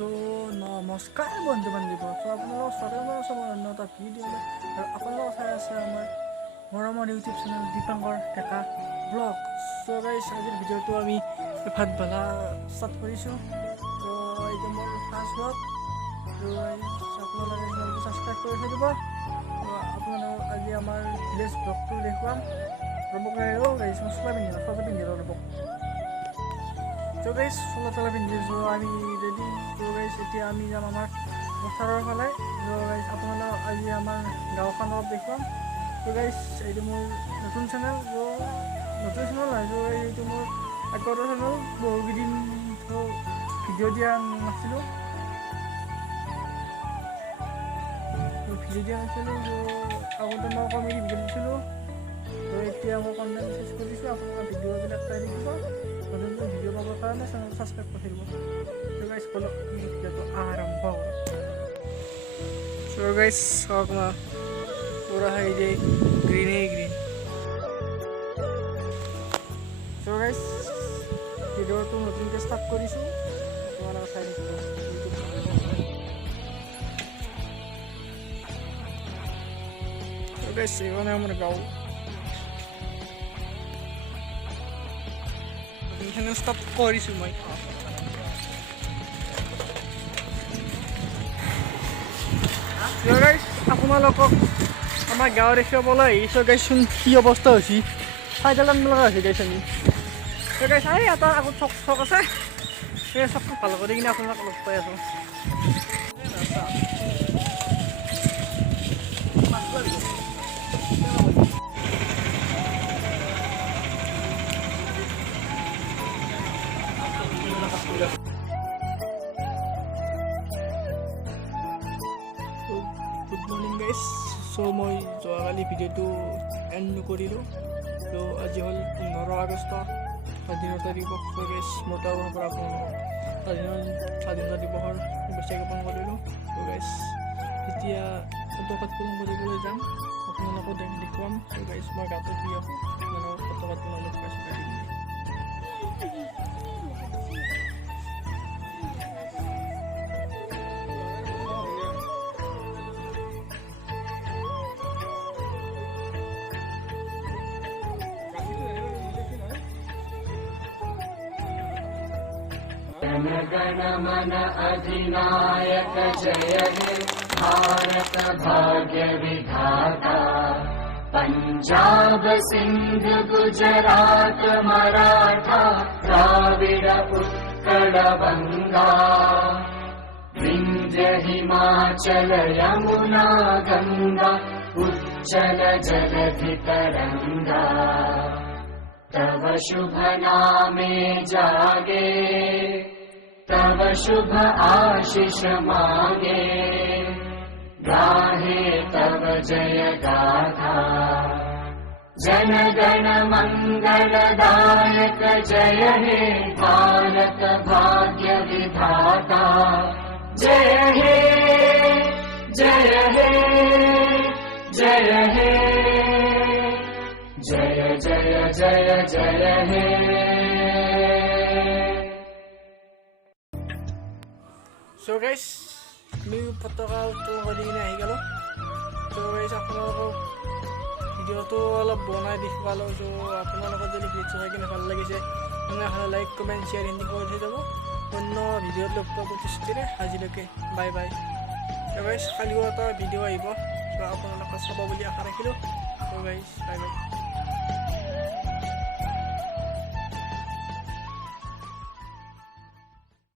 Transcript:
তো নমস্কাৰ বন্ধু বান্ধৱ। তো আপোনালোকক স্বাগতম জনাইছোঁ মোৰ অন্য এটা ভিডিঅ'লৈ। আৰু আপোনালোকক চাই আছে আমাৰ মৰমৰ ইউটিউব চেনেল দীপাংকৰ ডেকা ব্লগ। চ' গাইছ, আজিৰ ভিডিঅ'টো আমি ভাত বেলা ষ্টাৰ্ট কৰিছোঁ। তো এইটো মোৰ ফাৰ্ষ্ট ব্লগ। তো আপোনালোকে চেনেলটো ছাবস্ক্ৰাইব কৰি থৈ দিব। তো আপোনালোকক আজি আমাৰ ভিলেজ ব্লগটো দেখুৱাম। ৰ'বক গাইছ, চোলা পিন্ধি ৰ'বক। তো গাইছ, চোলা পিন্ধিছোঁ, আমি ৰেডি। তো গাইছ, এতিয়া আমি যাম আমাৰ পথাৰৰ ফালে। তো গাইছ, আপোনালোকক আজি আমাৰ গাঁওখন অলপ দেখুৱাম। তো গাইছ, এইটো মোৰ নতুন চেনেল। নতুন চেনেল নহয়, তো এইটো মোৰ আগৰ চেনেল। বহুকেইদিন ভিডিঅ' দিয়া নাছিলোঁ। তো আগতে মই কমেডি ভিডিঅ' দিছিলোঁ। তো এতিয়া মই কণ্টেণ্ট চেঞ্জ কৰিছোঁ। আপোনালোকে ভিডিঅ'বিলাক চাই থাকিব। নতুন ভিডিঅ' পাবৰ কাৰণে চেনেল ছাবস্ক্ৰাইব কৰি থাকিব। তো গাইছ, বলক ভিডিঅ'টো আৰম্ভ কৰোঁ। চ' গাইছ, চাওক না, পুৰা হাইৰে গ্ৰীনেই গ্ৰীণ। চ' গাইছ, ভিডিঅ'টো নতুনকৈ ষ্টাৰ্ট কৰিছোঁ। আপোনালোকে চাই থাকিব। চ' গাইছ, এইখনে আমাৰ গাঁও। এইখানে ষ্টাৰ্ট কৰিছোঁ মই। আপোনালোকক আমাৰ গাঁৱৰ দেখিবলৈ আহিছোঁ। গাইছোন কি অৱস্থা হৈছে, চাইকেল আনিব লগা হৈছে গাইছ আমি। গাইছ, এটা আগত চক আছে, সেই চকটো ভাল কৰি কিনে আপোনালোকক লগ পাই আছোঁ। গুড মৰ্ণিং গাইছ। চ' মই যোৱাকালি ভিডিঅ'টো এণ্ড নকৰিলোঁ। ত' আজি হ'ল 15 আগষ্ট, স্বাধীনতা দিৱস। চ' গাইছ, মোৰ তৰফৰ পৰা আপোনালোকক স্বাধীনতা দিৱসৰ শুভেচ্ছা জ্ঞাপন কৰিলোঁ। ত' গাইছ, এতিয়া পতাকা উত্তোলন কৰিবলৈ যাম, আপোনালোকক দেখুৱাম। ত' গাইছ, মই গাঁৱত দি আছোঁ, আপোনালোকক পতাকা উত্তোলন দেখুৱাইছোঁ। गण मन अधिनायक जय हे भारत भाग्य विधाता। पंजाब सिंध गुजरात मराठा द्राविड उत्कल बंगा। विंध्य हिमाचल यमुना गंगा उच्चल जलधि तरंगा। तव शुभ नामे जागे, तव शुभ आशीष मांगे। गाहे तव जय गाथा, जन गण मंगलदायक जय हे भारत भाग्य विधाता। जय हे जय हे जय हे जय जय जय जय हे। চ' গাইছ, আমি পতাকা উত্তোলন কৰি কিনে আহি গ'লোঁ। চ' গাইছ, আপোনালোকক ভিডিঅ'টো অলপ বনাই দেখুৱালোঁ। চ' আপোনালোকৰ যদি ভিডিঅ'টো চাই কিনে ভাল লাগিছে তেনেহ'লে লাইক কমেণ্ট শ্বেয়াৰ হিন্দি কৰি থৈ যাব। অন্য ভিডিঅ'ত লগ পোৱা প্ৰতিশ্ৰুতিৰে আজিলৈকে বাই বাই। চ' গাইছ, কালিও এটা ভিডিঅ' আহিব, চ' আপোনালোকে চাব বুলি আশা ৰাখিলোঁ। চ' গাইছ, বাই বাই।